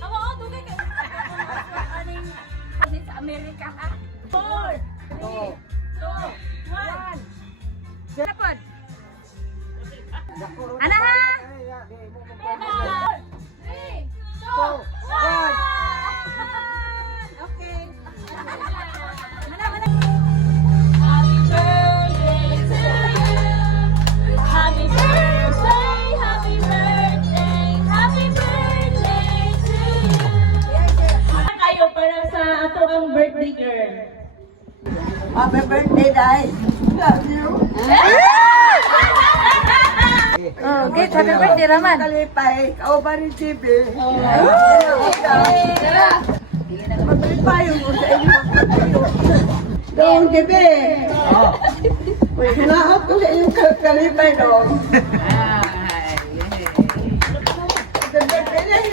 Oo, dugay ka. Aning sa Amerika ha. 4, 3, 2, 1. Sapod. Ana ha? 4, 3, 2, 1. Okay. Mana. Happy birthday to you. Happy birthday, happy birthday, happy birthday to you. Kayo para sa ato ang birthday girl. Happy birthday, guys. Love you. Oh, okay, happy birthday, Raman. Kalipay, kauban ni TV. Maglipay mo sa inyo. Doon, TV. Hinaot ko sa inyong kalipay doon. Happy birthday.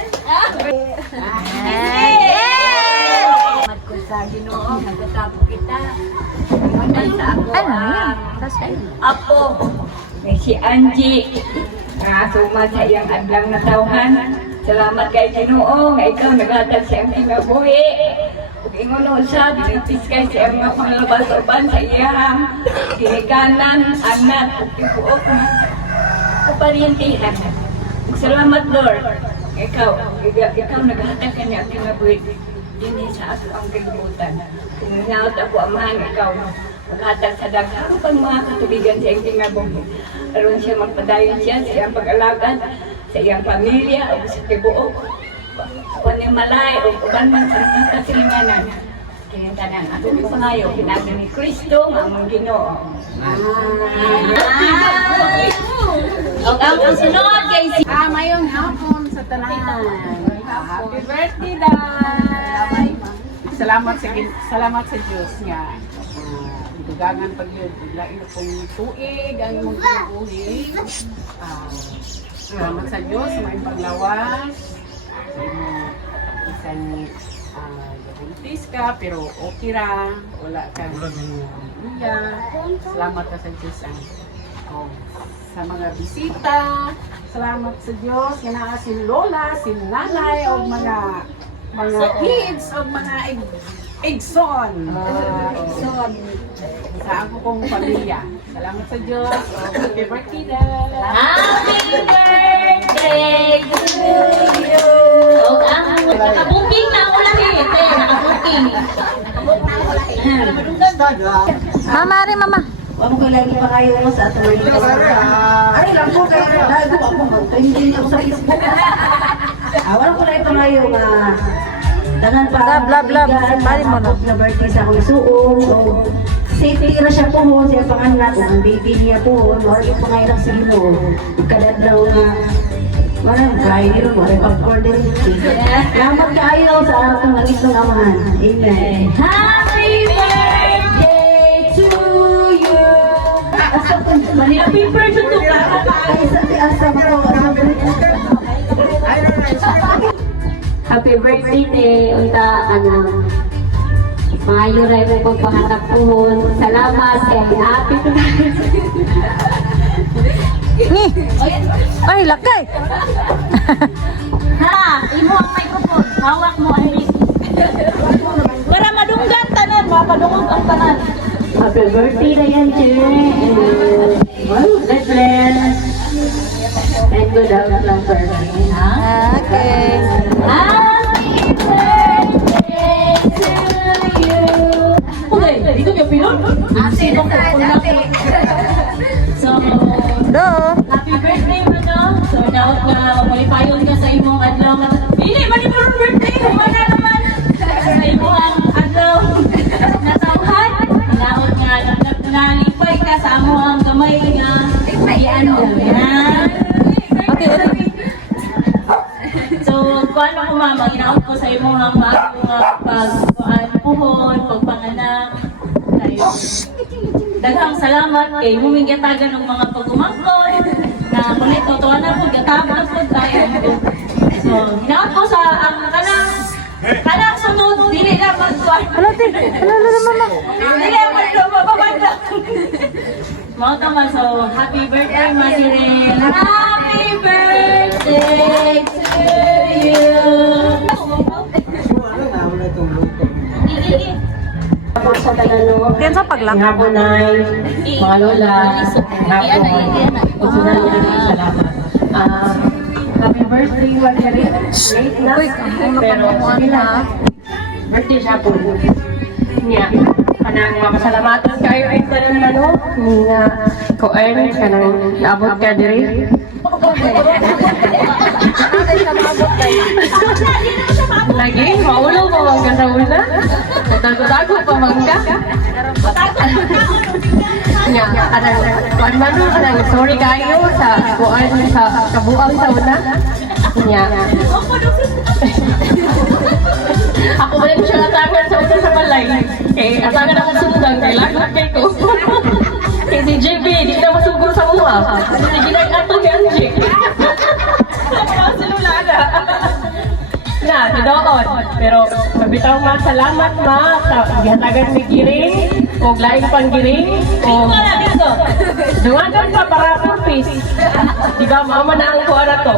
Salamat ko sa Ginoo, nagkatapo kita. Iwanan sa ako apo, si Angie. Sumad sa iyang adlang na tawhan. Salamat kay Ginoo, nga ikaw naghatag sa iyang kinabuhi. Ug ingon usab, nipis kay sa iyang mga pangalabas-uban sa iyang ginikanan, anak, ug ibuok na kaparintihan. Salamat, Lord. Ikaw naghatag ka niya ang kinabuhi. Dini sa ato ang kalibutan. Kung naot ako amahan, ikaw maghatag sa daghang pang mga katubigan sa iyang kinabuhi. Aron siya magpadayon siya sa iyang pag-alagad, sa iyang pamilya, o sa tibuok. Kung yung malay, o uban man sa mga kasilinganan. Kaya tanang atong pangayo, pinagi ni Kristo, ang among Ginoo. Ang sunod kay si... Mayong hapon sa tanan. Happy birthday, Day. Salamat sa Diyos nga. Dugangan pag yun, biglain akong tuig, ang imong kinabuhi. Salamat sa Diyos, may panglawas. Sa imong isang buntis ka, pero okay ra. Wala kang iya. Salamat ka sa Diyos. Sa mga bisita, salamat sa Diyos. Nga si Lola, si Nanay, o mga kids, o mga igsoon. Sa ako kong pamilya. Salamat sa Diyos. Happy birthday, Dad. Happy birthday to you! Nakabuking na ako lahi. Nakabuking. Mama, rin mama. Wala ko lagi pa kayo mo sa ato mga ay, lang po kayo. Lago ako mag-trending ako sa Facebook. Wala ko lagi pa kayo nga tanan pa. Blah. Pari mo na. Na birthday sa akong suong. So, safety na siya po mo. Siya panganak. Ang baby niya po. Wala yung panganak sa ino. Kadadlaw nga. Walang Friday rin. Walang pag-order. Salamat kayo sa akong langit ng amahan. Amen. Happy birthday to you! Happy birthday to you! Happy birthday te unta maayo ray mo pagpanganak puhon. Salamat and happy birthday. Ay, lakay! Ha, imo ang microphone. Hawak mo ang mic. Para madunggan tanan, mapadungog ang tanan. Happy birthday na yan, well, God bless. And good health lang for me, ha? Okay. Happy birthday to you! Okay, dito kayo pilon? Sino ko na? So, Do. happy birthday mo, no? So, daot na malipayon ka sa imong adlaw. Hindi, manipurong birthday! Wala naman! Sa imong adlaw na tawhan. Daot nga, nalipay ka sa among gamay nga. Ano? Okay. So, kung ano ko mama, ginaot ko sa imong pagpuhon, pagpanganak. Tayo. Daghang salamat kay huminggatagan ng mga pagumangkon na kulit totoo na po, gatabang po tayo. So, ginaot ko sa kanang sunod, dili lang magkuhan. Hala, te. Hala, mama. Dili lang magkuhan, mababanda. Mga tama, so happy birthday, Matirel! Happy birthday to you! Tapos sa Tagalog, Yan sa paglak. hapon ay mga lola, hapon, personal na salamat. Happy birthday, Margaret. Late na, pero sige lang. Birthday siya po. Niya, kanang makasalamatan kayo ay tanang ano, nga ko-earn, kanang naabot ka diri. Lagi, maulo pa mangga sa una. Tago-tago pa mangga. Nya, kanang sorry kayo sa kuan sa kabuang sa una. Nya. Ako ba rin siya atangan sa una sa balay. Kaya atangan ako sundan, kay lagot kay ko. Kaya si JB, di na masugod sa mga. Sige na ato kay Angie. Sinulada. Na, tidoon. Pero, mabitaw ma, salamat ma, sa gihatagan ni Giring, o laing pang Giring, o duwagan pa para purpose. Diba, mama na ang kuha na to,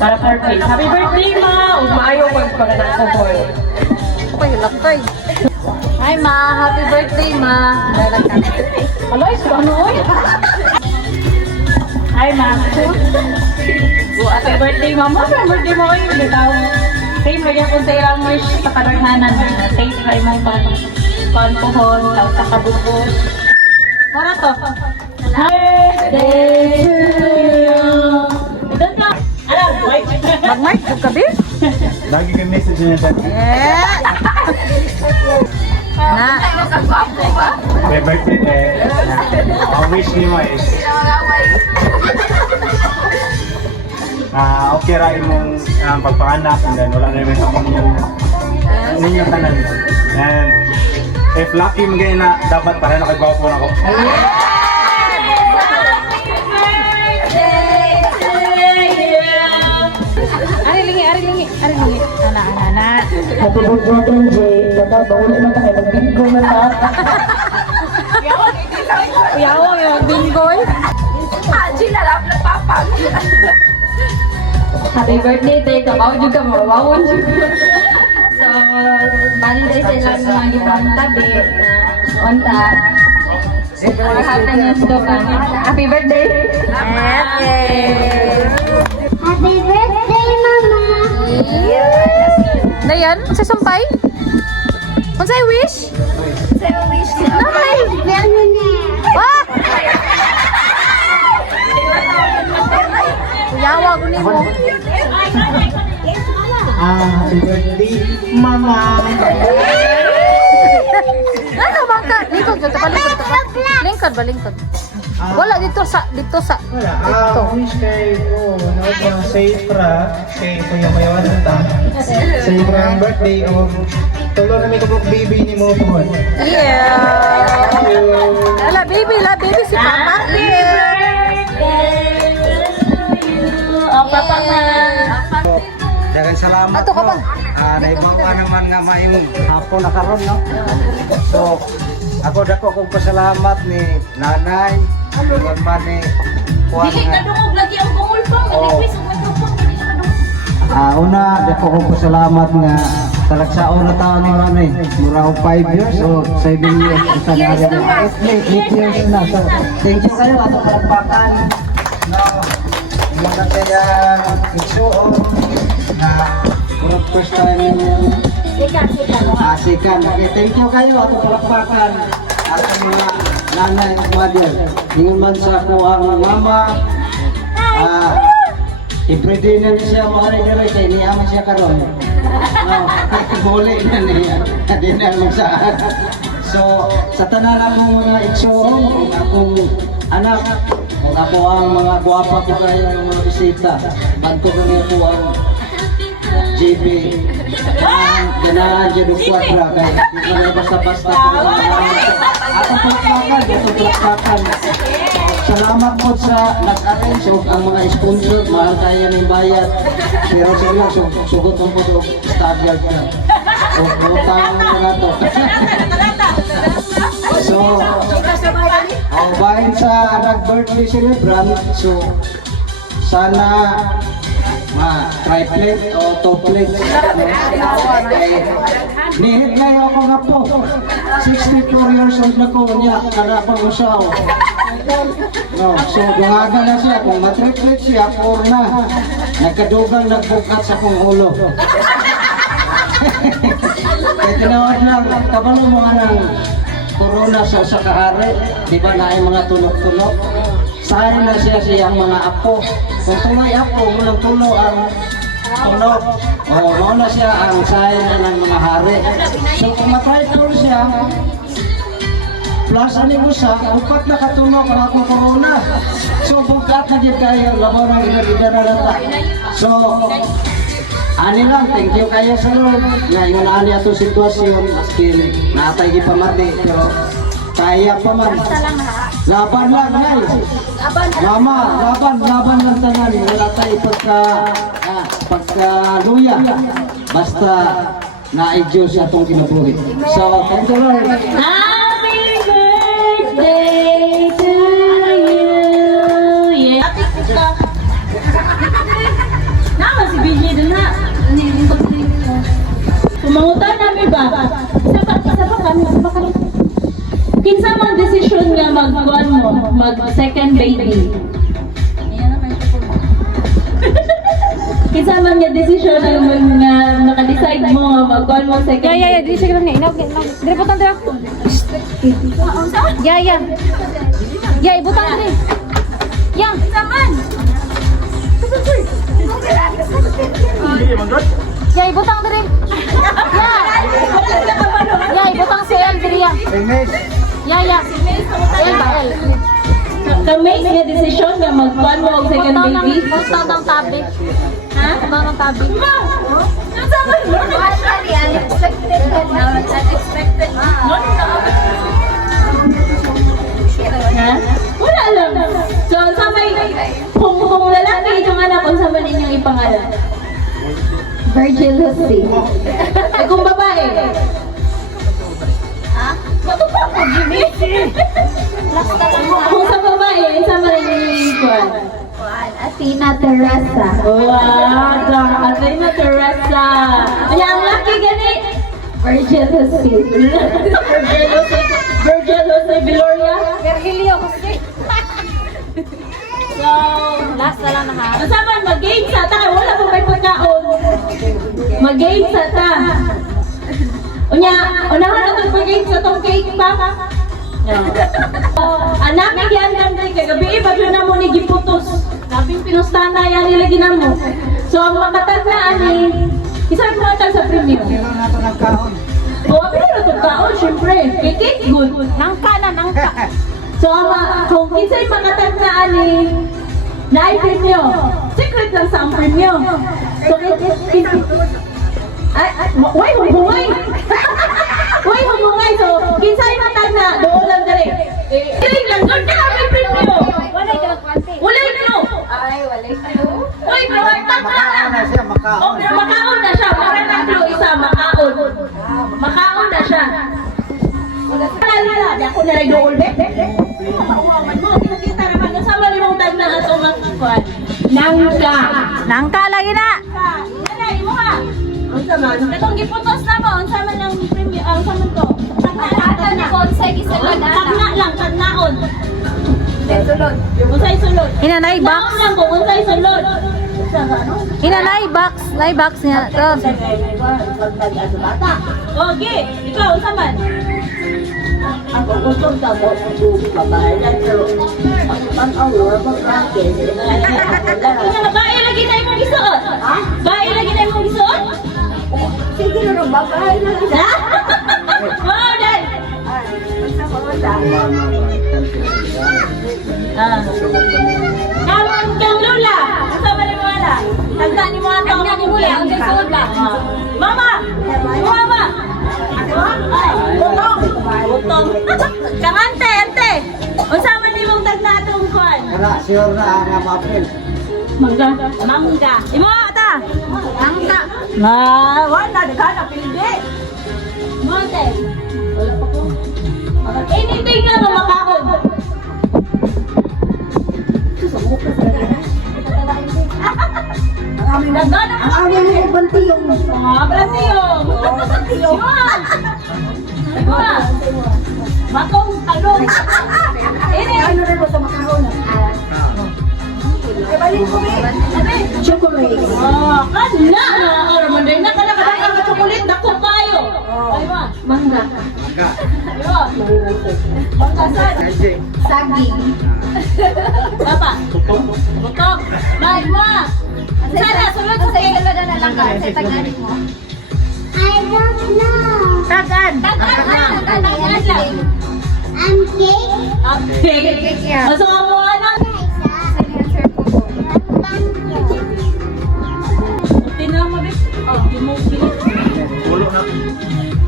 para purpose. Happy birthday ma, o maayo pagpaganak ko boy. Okay, laktay. Hi, ma. Happy birthday, ma. Aloy, so ano oy? Hi, ma. Happy birthday, mama. Happy birthday mo kayo. Bitaw. Same lagyan ko sa ilang wish sa kadaghanan. Safe kayo mong panpuhon, sa kabubos. Para to. Happy birthday to you. Doon ka. Alam, wait. Mag-mark, yung kabi? Lagi kang message niya dyan. Eh. Na. Happy birthday ang wish ni mo is okay ra imong pagpanganak and then wala na rin sa ninyong tanan. And if lucky mo ganyan na dapat para nakagwapo na ako. Ari lingi. Ana. Happy birthday, Jay. Dapat bawal na tayo. Mag-bingo na lahat. Yawa, yung bingoy. Happy birthday, tay. Kabaw juga, mawawon juga. So, bali tayo sa ilang mga ibang tabi. Unta. Happiness to ka. Happy birthday! Happy birthday, Mama! Dayan, sa sumpay? Kung sa'yo wish? Namay! Ah! Yawa ko ni mo. Happy birthday, Mama! Ano bang ka? Lingkod ka, lingkod ba, lingkod? Wala dito sa dito. Wish kay safe ra kay Kuya Mayawan ta. Safe ra ang birthday o tulo na may kabuk baby ni mo po. Yeah. Ala baby si Papa. Oh, Papa nga. Dagan salamat Ato ka ba? Naibang ka naman nga maayong hapon na karon no. So ako dako kong pasalamat ni nanay, tuwan man ni kuwan Dili ka dungog lagi ang bungol pa. Nag-request ang mikrofon. Dili ka dungog. una dako kong pasalamat nga talagsaon na taon ni nanay. Mura ko 5 years o 7 years. Isa na rin na 8 years na. So thank you kayo ato palakpakan. No, mga kaya igsuon na murag first time Asikan. Okay, thank you kayo ato palakpakan at ang mga nanay at mother. Ingon man sa ako ang mama. Everyday na siya maaari kay niyaman siya karon. Bole na niya. Di na alam saan. So, sa tanan akong mga igsoon, akong anak, kung ako ang mga guwapa ko kayo ng mga bisita, bago kami po ang JB. Ganahan dyan ng kwadra kaya hindi na basta-basta ko lang ato palakpakan. Salamat po sa nag-arrange o ang mga sponsor, mahal kaya ng bayad. Pero sila, sugot mo po ito, stadiard na. So, utang na to. So, bahin sa nag-birthday celebrant, so sana ma-triplet o toplet. Nihit kayo ako nga po. 64 years old na ko niya, karapang usaw. No, so dungaga na siya, kung matriplet siya, or na. Nagkadugang nagbukat sa kong ulo. Kaya tinawag na, kabalo mo nga ng corona sa kahari, di ba na yung mga tunok-tunok? Sayang na siya siyang mga apo. Kung tunay apo, walang tulo ang tunok. O, mauna siya ang sayang ng mga hari. So kung matripol siya, plus ano mo siya, upat na katulog ang akong corona. So bukat na din kayo, labo ng ina-ina na lata. So, ani lang, thank you kayo sa Lord. Ngayon na ani ato sitwasyon, maski natay di pamati, pero kaya pa man. Laban lang, guys. Mama, laban lang tanan. Wala tayo pagka-luya. Basta na-i-Diyos atong kinabuhi. So, thank you Lord. Happy birthday to you. Yeah. Nama si BJ dun na. Pumangutan namin ba? Isa pa kami. Kinsa man desisyon nga magkuhan mo, mag-second baby. Kinsa man nga desisyon nga naka-decide mo magkuhan mo second baby. Ya, dili siya lang niya. Dire butang dire. Ya. Ya, ibutang dire. Ya, saman. Ya, ibutang dire. Ya, ibutang si El dire ya. Ya. El ba El? Kami nga desisyon nga magkuhan mo og second baby. Butang ng tabi. Ha? Butang ng tabi. Ha? Wala lang. So, kung lalaki itong anak, kung saan ba ninyong ipangalan? Virgil Lucy. Eh, kung babae? Ha? Matutok ko, Jimmy. Kung sa babae, saan ba ninyong ikuan? Athena Teresa. Wow, Athena Teresa. Kaya ang laki gani. Virgil Lucy. Virgil Jose Viloria. Virgilio kasi. So, last na lang na ha. Masama, mag-game sa ta. Wala po may pagkaon. Mag-game sa ta. Unahan na itong mag-game sa itong cake pa. Anak, yan lang rin. Kagabi, bagyo na mo ni Giputos. Labing pinustana yan nilagi na mo. So, ang makataglaan ni, isang kumatag sa premium. Meron na ito nagkaon. Oo, pero itong kaon, syempre. Cake good. Nangka na, nangka. So, kung kinsa'y makataglaan ni, na-premium. Secret lang sa ang premium. So, why humungay? Why humungay? So, kinsa'y matag na, doon lang dali. Kinsa'y lang, doon ka may premium. Wala ka nagkwante. Wala ito. Ay, wala ito. Uy, pero Makaon na siya, makaon. oh, pero makaon na siya. Para ng clue isa, makaon. Makaon na siya. Lala, di ako na nag-dool, be. Mauwaman mo. Kita naman, kasama rin mong tag na ato makikuan. Nangka. Nangka lagi na. Nanay mo ha. Ang saman. Katong giputos na mo. Ang saman ng premium. Ang saman to. Tagnaatan na. Tagna lang. Tagnaon. Sulod. Unsay sulod. Inanay box. Naon lang kung unsay sulod. Inanay box. Nay box niya. Ito. Okay. Ikaw, saman. Ako gusto sa babae lang pero ang awal mag-practice. Bae lagi na imong isuot. Ha? Bae lagi na imong isuot? Sige na babae lang. Ha? Oh, dai. Kang Lola, kasama ni mo ala. Tanda ni mo ato ang ni Mula, ang isuot lang. Mama! Mama! Butong. Kang ante. Unsama ni mong tagna atong kuan. Kaya, sure na nga ma-april. Mangga. Imo ata. Nangka. Wala ka na pindi. Monte. Wala pa ko. Anything na makaon. Ang amin ay bantiyong. Bantiyong. Bakong talong. Ini. Ano rin mo sa makahon? Ay, balik ko chocolate. Kana na manday na kana ka chocolate dako kayo. Aywa. Mangga. Aywa. Bangkasan. Saging. Papa. Butok. Magma. Sana sulod sa tingin na lang ka sa taganin mo. I don't know. Tagan. Tagan lang. I'm cake. Okay. Masok mo ano? Tingnan mo ba? Oh,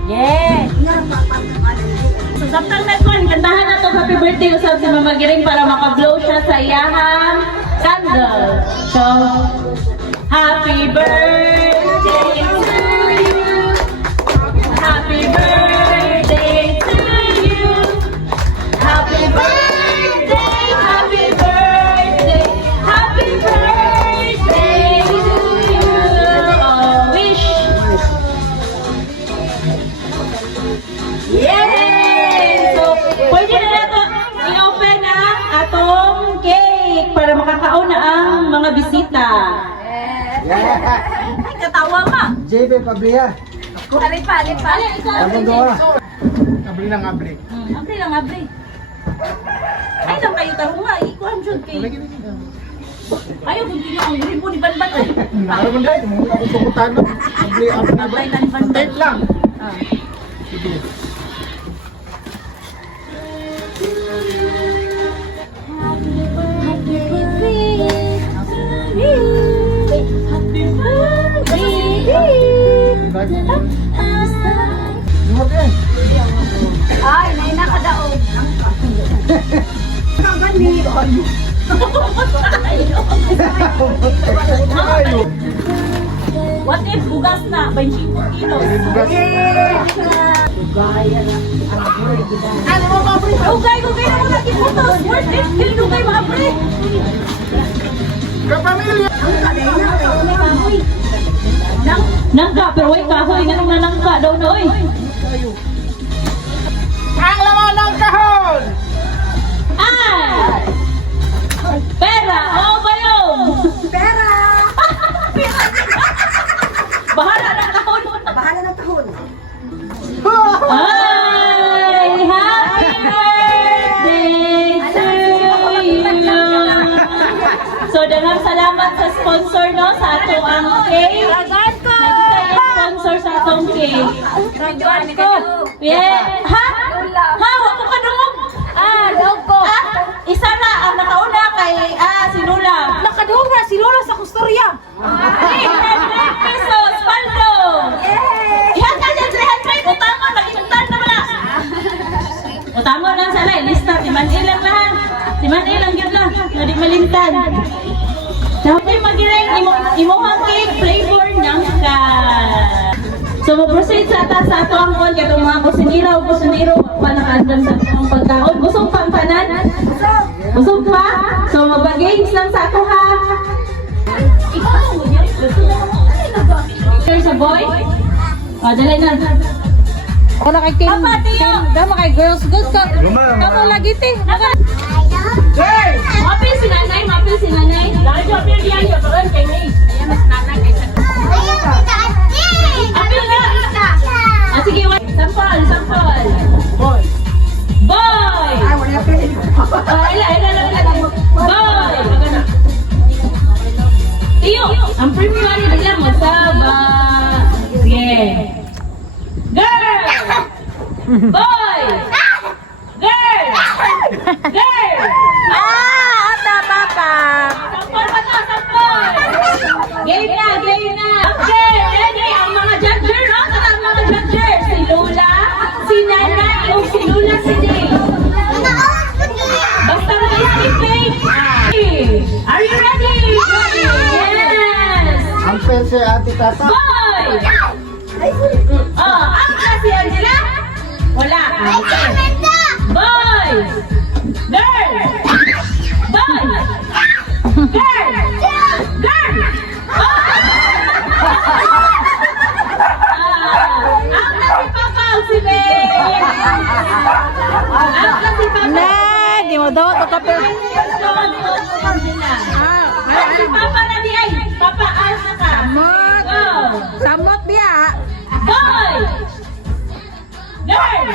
yes. So, samtang nagkuhan, kantahan na itong happy birthday usap si Mama Giring para makablow siya sa iyahang candle. So, happy birthday to you. Happy birthday to you. Happy birthday, happy birthday, happy birthday to you. Oh, wish. Yay! So, pwede na nato i-open ang atong cake para makakaon na ang mga bisita. Ay, katawa ma. JB Pablia. Alin pa. Tama doon. Abli lang abli. Abri lang, abri. Ay, lang kayo tarunga. Ikuhan dyan kayo. Ayaw, kung hindi ang green po ni Banban. Naro man dai, mo ako tukutan. Abli abli. Abay na ni Banban. Tape lang. Sige. Lumot eh. Ay, may nakadaog. Ayo. What if bugas na? 25 kilos. Dugay na muna kiputos. Worth it. Dugay mga pre. Kapamilya. Nangka, pero wait kahoy. Ganun na nangka daw na oy. Ang laman ng kahon. Ay! Pera! O bayong! Pera! Bahala na kahon! Bahala ng tahon. Ay! Happy birthday to you! So, daghang salamat sa sponsor no sa ato ang cake. Sponsor sa atong cake. Yeah. Ha? Wag mo ka dungog. Logo. Isa na ang nakauna kay Sinula. Nakadungog na si Lola sa kustorya. 300 pesos, paldo. Yay! Ihan ka dyan, 300. Utangon, mag-isuntan na wala. Utangon lang sa lain. Lista, timan-ilang lahat. Timan-ilang yun lang. Nadi malintan. Sabi mag-iring, imuhang cake flavor ng ka. So, mag-proceed sa atas sa ato ang kon. Kaya mga kusinira o kusiniro, panakandam sa atong pagkaon. Busog pang panan? Busog pa? So, mag-games lang sa ako ha. Ikaw mo yan? There's a boy? Dali na. Ako na kay team. Papa, Tio! Dama kay girls good ka. Kamu lagi te. Mapil si nanay, mapil si nanay. Dahil yung apil diyan, yung karoon kay May. Ayan, mas nanay kay sa... Apil nga! Sige, wait. Sampol. Boy! Ay, wala pa rin. Ila. Boy! Tio! Ang premium nila mo sa ba... Sige. Girl! Boy! Girl! Ata papa. Sampol pa to, sampol! Game na! Okay, ready ang mga judger, no? Saan ang mga judger? Si Lola, si Nanay, o si Lola, si Day. Basta mag-skip page. Are you ready? Yes! Ang pense ate tata. Boy! Ang klase Angela? Wala. Okay. Boy! Girl! Boy! kapel. Si Papa na di ay. Papa, asa ka? Samot. Go. Samot biya. Boy! Girl!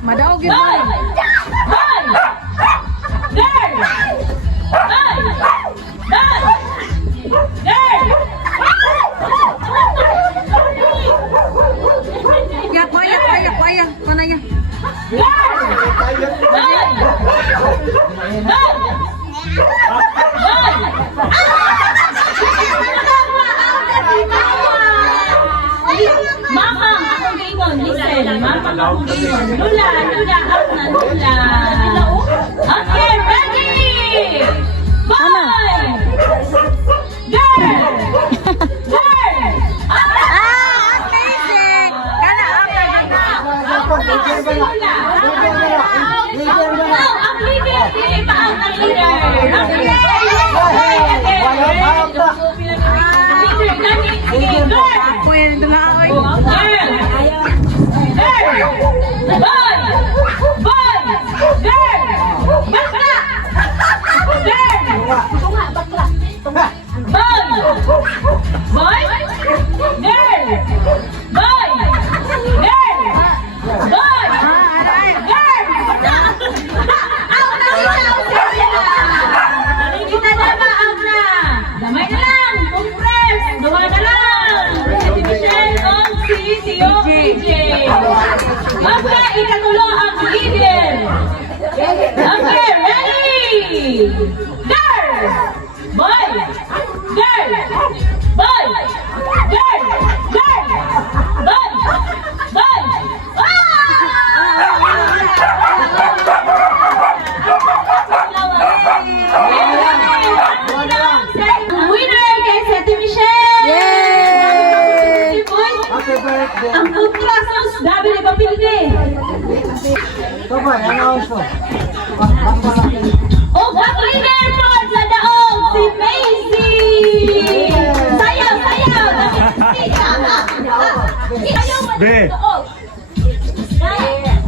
Madaog yun. Boy! Boy! Girl! Boy! Boy! Girl! Yak, kana yan. Girl! Boy! Boy! Mama, akong gingon. Listen, mama, akong gingon. Lula, out na, Lula. Okay, ready? Boy! Girl! Girl! Amazing. Kana Out na, si Lula. Out, ang leader. Pili pa out ang leader. Leader, nani? Sige, girl! ako yan dumaoy. Girl! Girl! Boy! Boy! Girl! Bakla! Girl! Boy! Boy! Girl! Boy! Girl! Boy! Girl! Out na ikaw, Celia! Kita na ba, out na? Damay na lang! Compress! Gawa na lang! Si Michelle, on si OPJ! Okay, ikatulo ang leader! Okay, ready! Girl! Boy! Girl! Boy! Girl! Girl! Boy! Boy! Winner kay Ate Michelle! Yay! Happy birthday! Ang putlasos, dabi na papilde! Ito ba? Ano gusto? O, ang leader po sa daog, si Macy! Sayaw, sayaw! Sayaw mo Be. sa daog!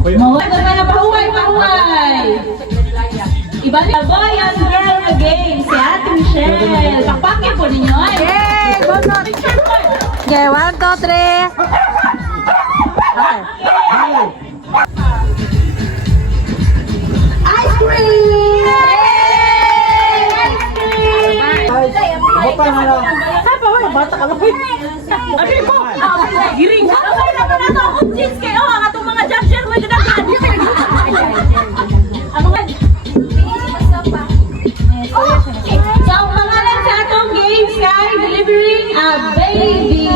Mahuwag na pahuway, pahuway! Ibalik na boy and girl na game, si Ate Michelle. Pakpakin po ninyo. Yay! Bonot! Okay, 1, 2, 3. Okay. Ice cream! Ice cream! Bota na lang. Sapa, wala, bata ka lang. Abi ko! Giring! Okay na po na ito akong jeans kayo. Ang atong mga judger mo ganahan. Ang mga... So, ang pangalan sa atong games kay delivering a baby.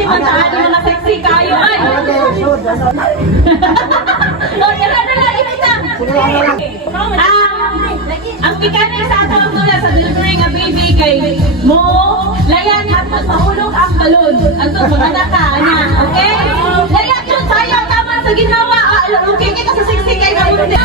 Mataan yung mga sexy kayo. Ay! Ang mechanic sa atong tula sa delivering a baby kay mo layan hapon mahulog ang balon. Ato mga ka na, okay? Layan yun tayo tama sa ginawa. Okay ka sa sexy kay kamundi.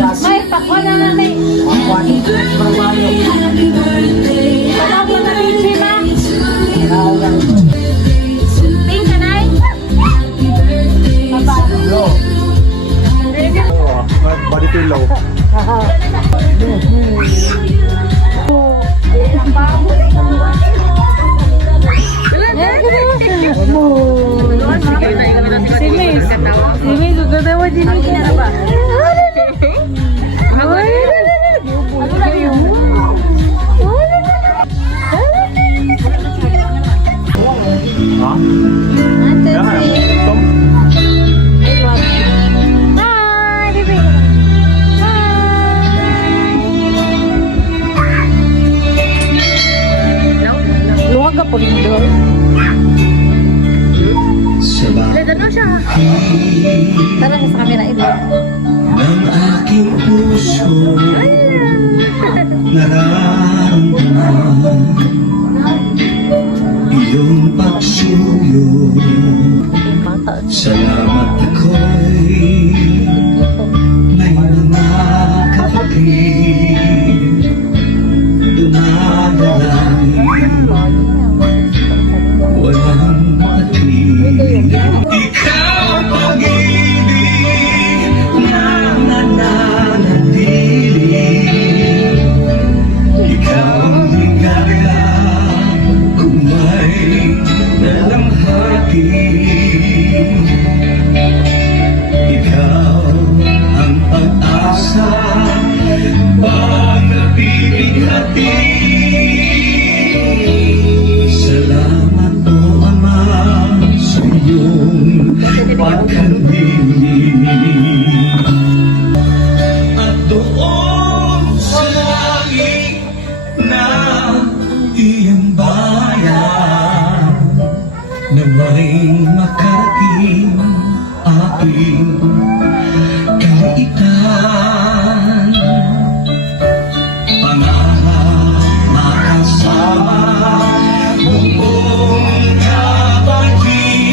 May pakwan na natin. Wala ko na rin si Ma. Ting ka na Body pillow. Simi, gagadawa din ang kinaraba. Ha? Jangan. Tom. Tara sa camera ito. ng aking puso nararamdaman iyong pagsuyo. Salamat ako'y may mga kapatid dumadalangin walang patid. Ikaw ang pag-ibig na nananatili. Ikaw ang ligaya kung may dalamhati. Ikaw ang pag-asa pag nabibighati. Salamat po Ama sa iyong pagkandinig. At doon sa langit na iyong bayan naway makarating aking kaitan. Pangarap makasama buong kapatiran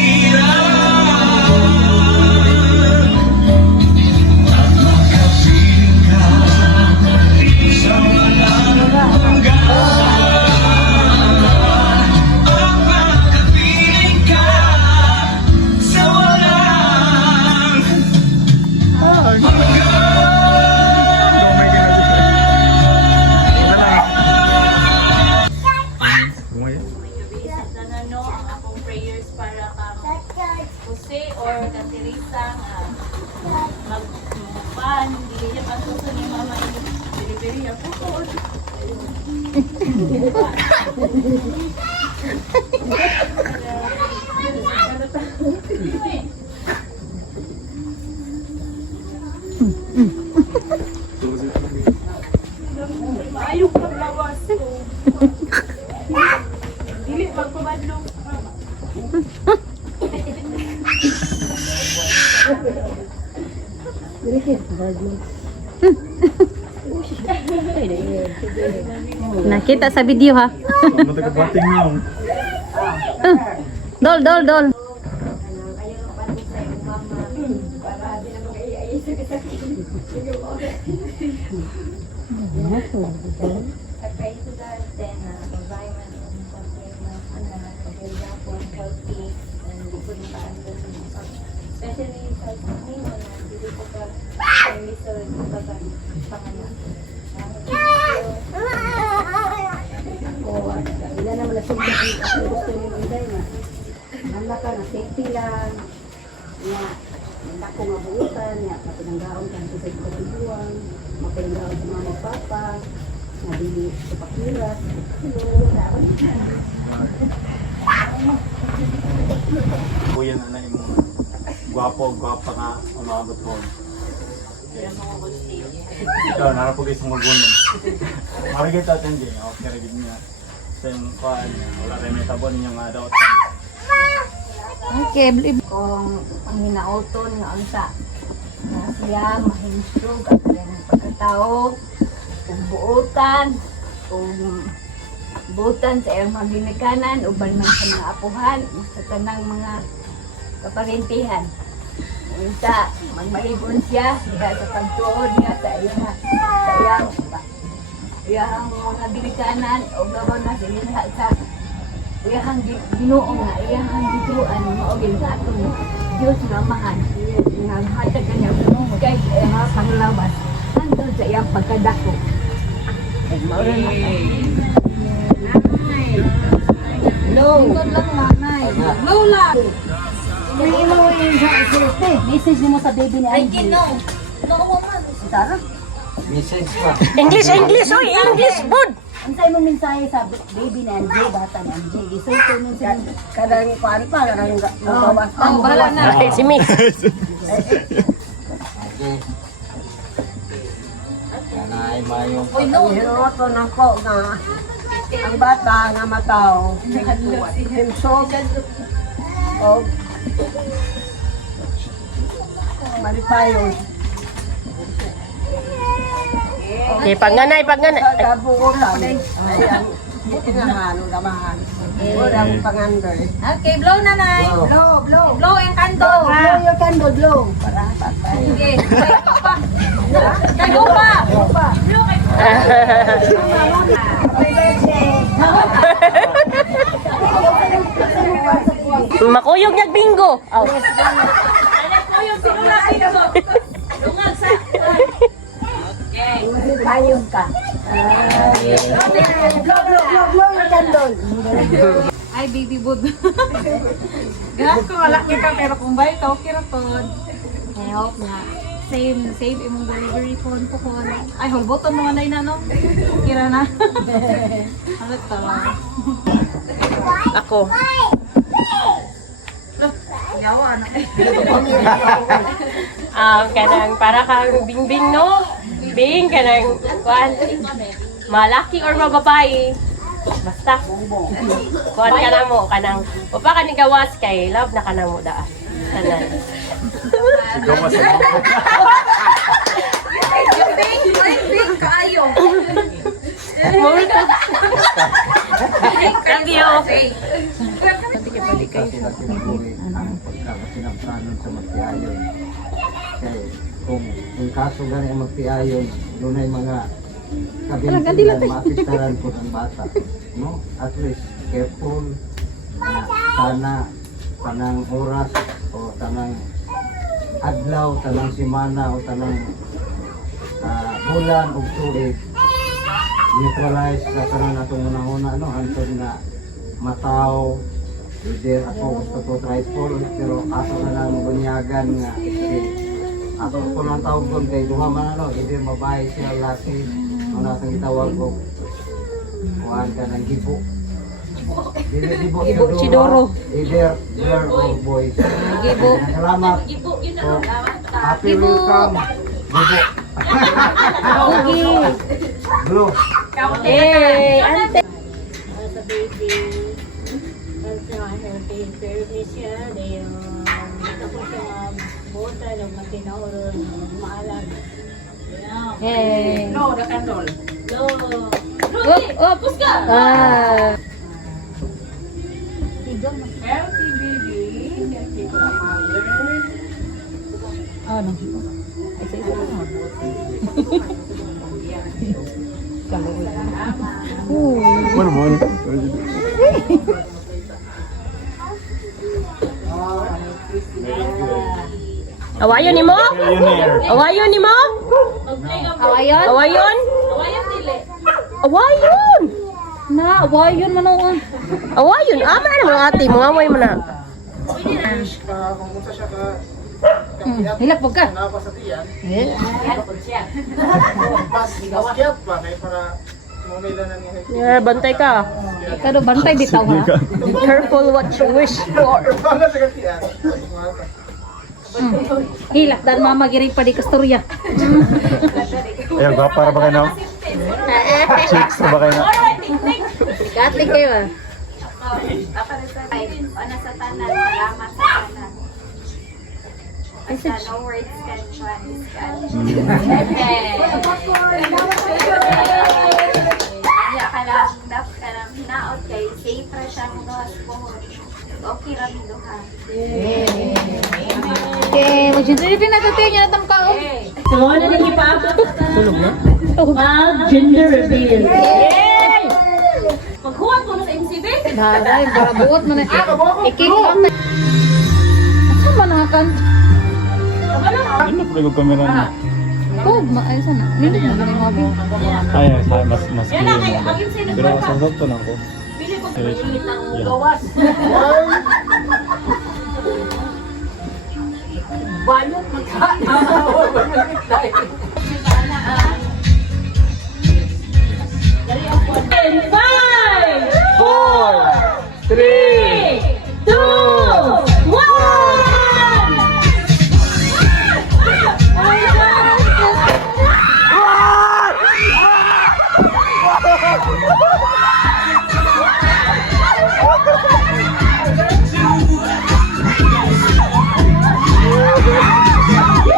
at makapiling ka sa walang hanggan. At makapiling ka sa walang hanggan. Ano ang akong prayers para ka Jose or ka Teresa nga magpan dili niya pagsuso ni mama dili ako po. Ayok paglawas. Dili pagpabadlong. Nakita sa video ha. Matagabating na. Dol, dol, dol. Ilan naman na sumpa ang gusto niyo Inday nga. Handa ka na safety lang. Nga, handa ko mabuutan. Nga, mapinanggaon ka sa pagkatubuan. Mapinanggaon sa mga papa. Nga, dili sa pakiras. Kuya na na yung gwapa nga umabot ko. Ikaw, narapog kayo sa magunan. Marigit at hindi, okay rin niya. Sa yung kuhaan niya, wala rin may tabon niya mga daot. Okay, believe. Kung ang hinauton nga unsa na siya mahinsog at kanyang pagkatao kung buutan sa iyang mga ginikanan uban man sa mga apuhan sa tanang mga kaparintihan. Unsa magmalibon siya diha sa pagtuod niya sa iyang mga ginikanan o gawan na sila sa iyang Ginoo nga iyang gituan mao gyud sa atong Dios nga mahal nga hatag kanya kay iyang panglabas nandun sa iyang pagkadako. Mao rin Low. Lingkod lang nanay. Low lang. May ilaw yung sa isulte. Message mo sa baby ni Angie. Ay, no. Tara. Message pa. English, oy, English, bud. Ang sa'yo mo mensahe sa baby ni Angie, bata ni Angie. Isulte mo siya. Kadang kuhan pa, kadang magawas pa. Oh, bahala na. Si Miss. Yan ay mayong Hinuto na ko nga ang bata nga mataw. Himsog. O Malipayon. Okay, panganay. Kabuo lang. Ayan. Tinahalo naman. Walang pangandoy. Okay, blow nanay. Blow. Blow yung candle. Blow your candle, blow. Para patay. Sige. Kayo pa. Makuyog niyag bingo. Aw. Payong ka. Blow your candle. Ay, baby bud. Gas ko, wala ka pero kung ba ikaw, kiratod. I hope nga. Save imong delivery phone po ko. Ay, hulboton naman ay na, no? Kira na. Halat tara. Ako. Yawa na. Kanang para kang bingbing, no? Bing, kanang kuan. Malaki or mababae. Basta. Kuan ka na mo, kanang upa ka ni gawas kay love na ka na mo daan. Tanan. Bing kaayo. Love you. Kasi nakibuhi ang pagkakasinapsanon sa magtiayon. Kaya kung kaso gani ang magtiayon, doon ay mga kabintilan, maapistaran po ng bata. No? At least, careful na sana tanang oras o tanang adlaw, tanang simana o tanang bulan o tuig neutralize sa tanang natong unang-una, no? Hantod na mataw. Either ako gusto ko trifle, pero ako na lang bunyagan nga. Ako ko lang tawag doon kay duha man ano, either mabahay siya laki, o nasang itawag ko. Kuhaan ka ng gibo. Gibo Chidoro. Either girl or boy. Gibo. Salamat. So, happy welcome. Gibo. Blue. Eh, ante. Hey. No, the candle. Up. Ah. Healthy baby. Healthy for the mother. Ano? Awayon ni mo? Awayon ni mo? Awayon? Awayon? Awayon! Na, awayon man ako. Awayon? Ama na mga ate, mga away mo na. Kung unsa siya ka Hilap po ka. napa sa tiyan, mas kiyat pa kay para mumila na niya. Yeah, bantay ka. Ikaw bantay bitaw ha. Be careful what you wish for. Wala sa tiyan. Hilak dan mama giring pa di kasturya. Ayan, para ba kayo na? Chicks na ba kayo na? Katlik kayo ah. Ano sa tanan, salamat sa tanan. Basta no words can transcribe. Kaya ka lang, dapat ka lang hinaot kay safe ra siya mo doon sa buhon. Okay ra mi duha. Okay, mag-gender din natin tayo na tangkao. Tulungan na nang ipaabot. Tulog na? Mag-gender reveal. Yay! Maghuwag mo na sa MCB. Bagay, barabuot mo na. Ikik lang tayo. Saan ba nakakan? Ano pa yung kamera niya? Kog, ay sana. Hindi mo na yung wabi. Ay, mas clear na. Pero sasok to lang ko. Gawas. Balot In 5, 4, 3, 2, 1! Yeah!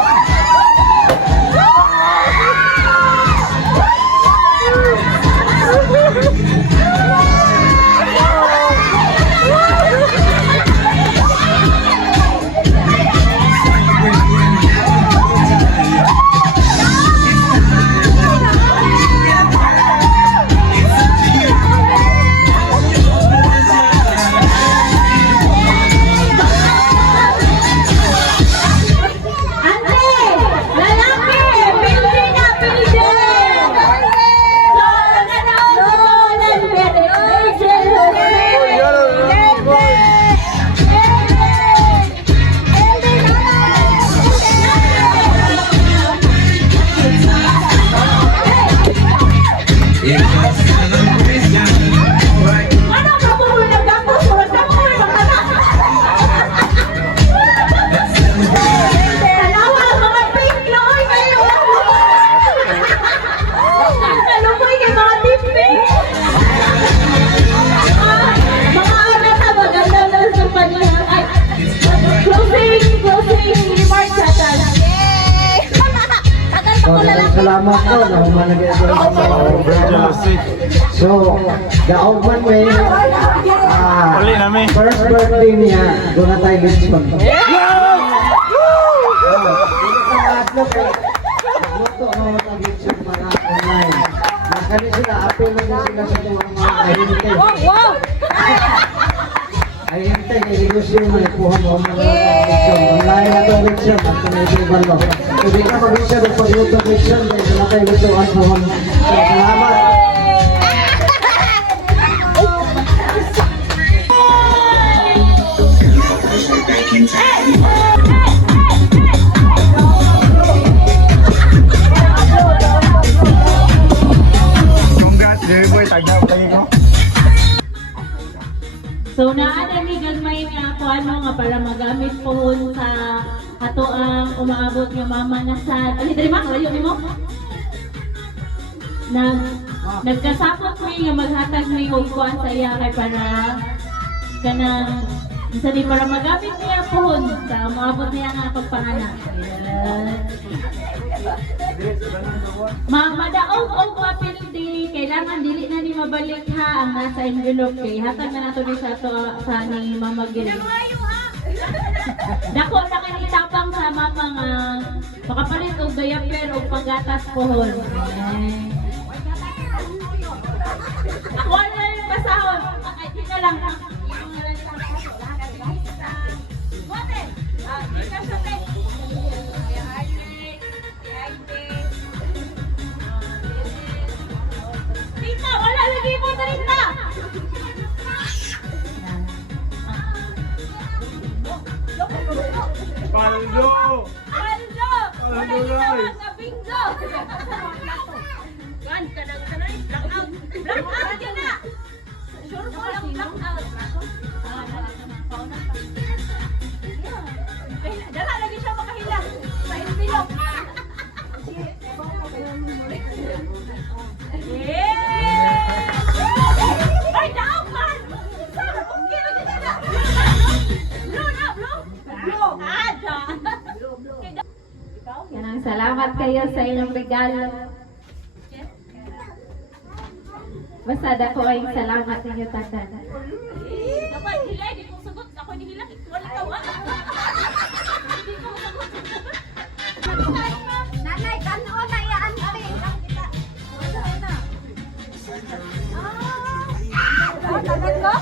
salamat ko na humanagay ko sa Oh, very jealousy. So, gaugman mo Uli namin. first birthday niya, doon na tayo lechon. Luto na mga lechon mga online. Nakali sila, apel na sila sa mga ahintay. Ahintay, nag-ilusyon mo, nakuha mo mga lechon. Online na itong lechon, at tunaybibal mo. Kung di ka mag-isya ng pagluto lechon, dahil na tayo lutoan po. Salamat. Congrats, Jerry Boy. Tagaw lagi ko. So naana ni gagmay nga ako nga para magamit po sa ato ang umaabot nga mama na sa diri ma layo nimo nagkasapot ko nga maghatag ni og kuan sa iya kay para kanang isa di para magamit niya po sa umaabot niya nga pagpanganak. Madaog og apil di kailangan dili na ni mabalik ha ang nasa envelope kay hatag na nato ni sa to sa ni Mama Gil. Dako na kay tapang sa mama nga makapalit og diaper og panggatas pohon. Ako na yung pasahon. Ay di na lang. Rita, wala lagi mo na Rita! Paldo! Aldo! Wala ginawag na bingo! Gan, kanang blackout! Blackout ka na! Sure mo lang blackout! Dala lagi siya makahila sa envelope! Ay, daog man! Okay na din na! Blue na, blue! Blue! Yan ang salamat kayo sa inyong regalo. Basta dako ay salamat ninyo tatan. Dapat hilay, di kong sagot. Ako ni hilay, wala ka wala. Hindi ko sagot. Nanay, kano na yan? Wala na. Tagal ko?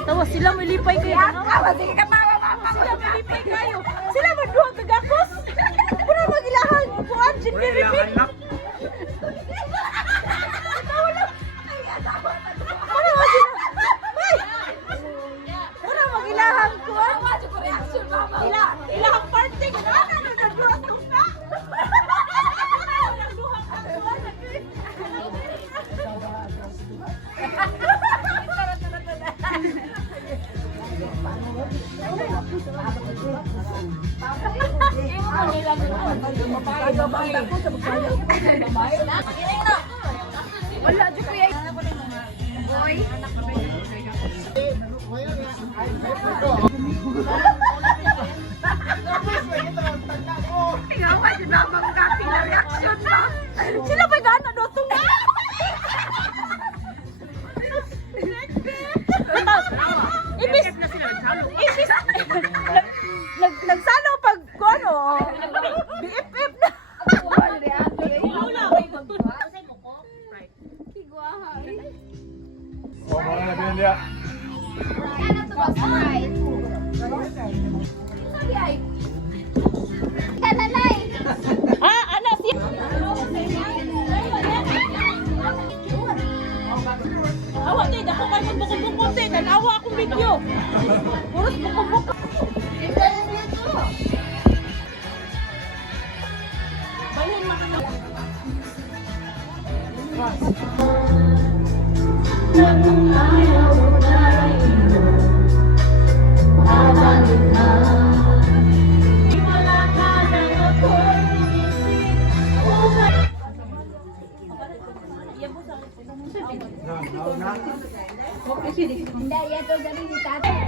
Tawa sila milipay kayo. Sige ka tawa, mama. Sila milipay kayo. Sila magduhang kagakos. Pura magilahan. Kuan, gender reveal. Pura magilahan kuan. Ilahang party. Ano nagduhang tungka? Nagduhang Wala, di ko yan. Boy. Tingnan si Babang Kapi na reaction ba? Sila ba'y gana dotong na? Ibis nagsalo pag ano, BFF na. Oh, mga nabihan niya. Ano to ba? Alright. Sabi ay. Kananay. Ano si awa din, ako kayo magbukong-bukong din. Nanawa akong video. Puros bukong-bukong. Balhin makanawa. Hindi, yato galing ni tatay.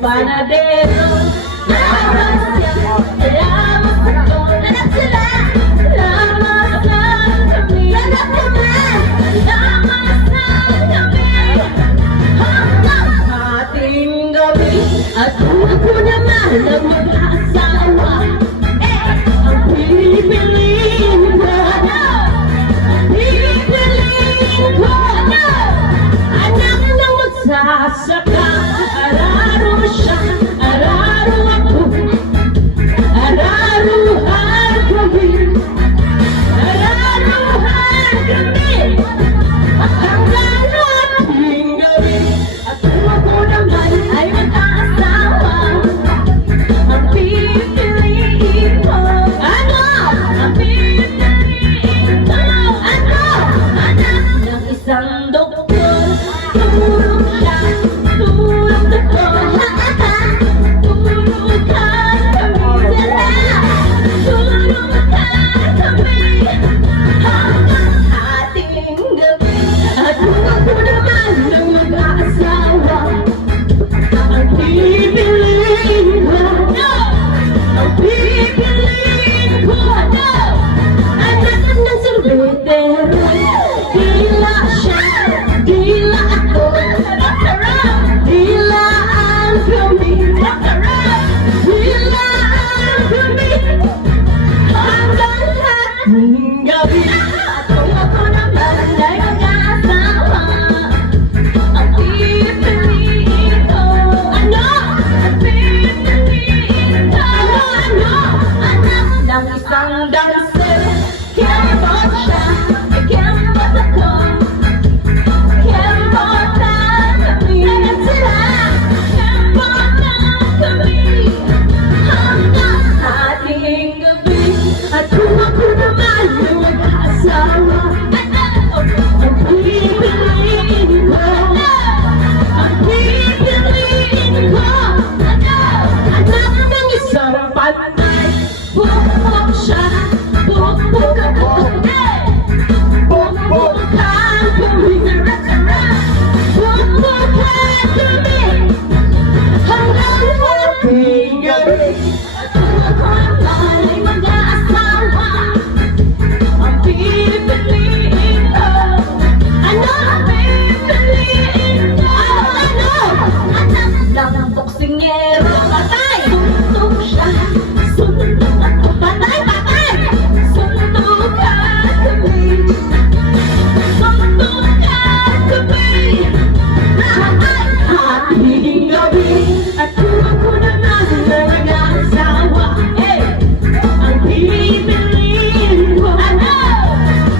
Panadero, At kung ako naman ang mag-aasawa, ang pipiliin ko, pipiliin ko, anak na magsasaka, araro siya, araro ako, araruhan kami, araruhan kami, hanggang ating gabi. At kung ako naman ay mag-aasawa, ang pipiliin ko, ano? Ang pipiliin ko, ano? Anak ng isang doktor, tulong siya, tulong doktor, tulungan kami sila, tulungan kami, hanggang ating gabi. At kung ako naman ang mag-aasawa, ang pipiliin ko, ang pipiliin ko, anak ng sorbetero, dila siya, dila ako, dilaan kami, dilaan kami, hanggang ating gabi. At kung ako naman ay mag-aasawa, ang pipiliin ko, ano? Ang pipiliin ko, ano? Anak ng isang dancer, kembot siya, kembot ako, kembotan kami, sila, kembotan kami, hanggang ating gabi. At kung ako naman ang mag-aasawa, ang pipiliin ko, ang pipiliin ko, anak ng isang patay, bukbok siya, bukbok ako, bukbokan kami, bukbokan kami, hanggang ating gabi. At kung ako naman ay mag-aasawa, ang pipiliin ko, ano? Ang pipiliin ko, ano? Anak ng boksingero, patay! Suntok siya, suntok ako, patay, patay! Suntukan kami, suntukan kami, hanggang ating gabi. At kung ako naman ay mag-aasawa, ang pipiliin ko, ano?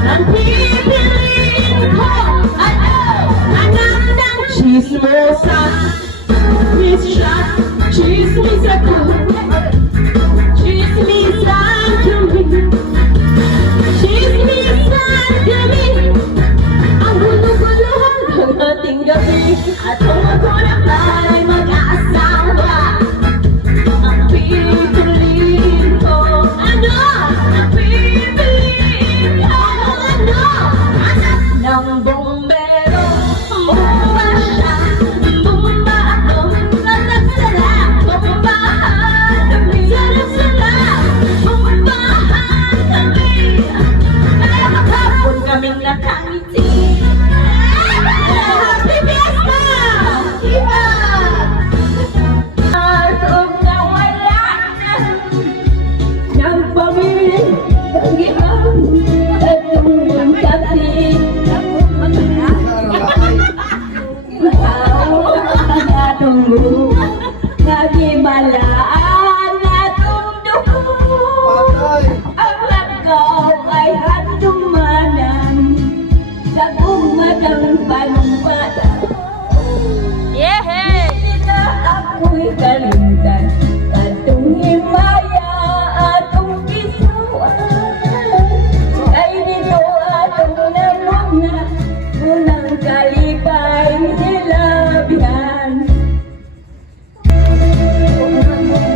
Ang pipiliin ko, ano? Anak ng chismosa, miss siya, chismis ako, chismisan kami, chismisan kami, ang gulo-gulo hanggang ating gabi. At kung ako naman ay mag-aasawa, ang pipiliin ko, ano? Ang pipiliin ko, ano? Anak ng bombero, bomba siya, bomba ako, salasala, bombahan kami, salasala, bombahan kami, kaya maghapon kaming nakangiti. Happy Fiesta! Iba! Kung nawala na ng pamilya, pag-iam at tumulong kasi. Natunggo, nagibalaan, natunggo. Ang lagaw ay handumanan, sa umadang panumpata. Sila ako'y kalimtan, atong himaya, atong bisawan. Ay dito atong namuna, unang kalipay nilabihan.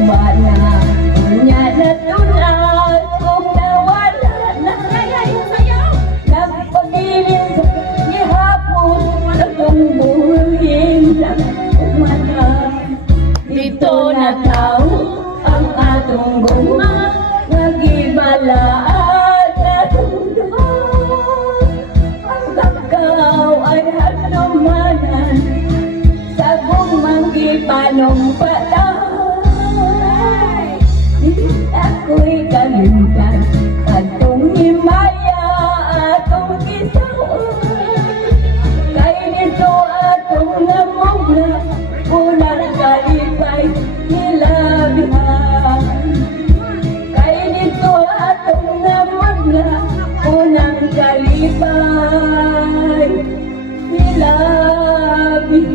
Mana, unya na tunay, kung nawala na sayaw, nagpagilin sa ihapon, atong buhingin sa umana. Dito na tao ang atong guma, nagibalaan na tundo. Ang kakaw ay hanumanan, sa gumang gipanong pata. balikan atong himaya atong kisuon kay nito atong namugna unang kalipay nilabihan kay nito atong namugna unang kalipay nilabihan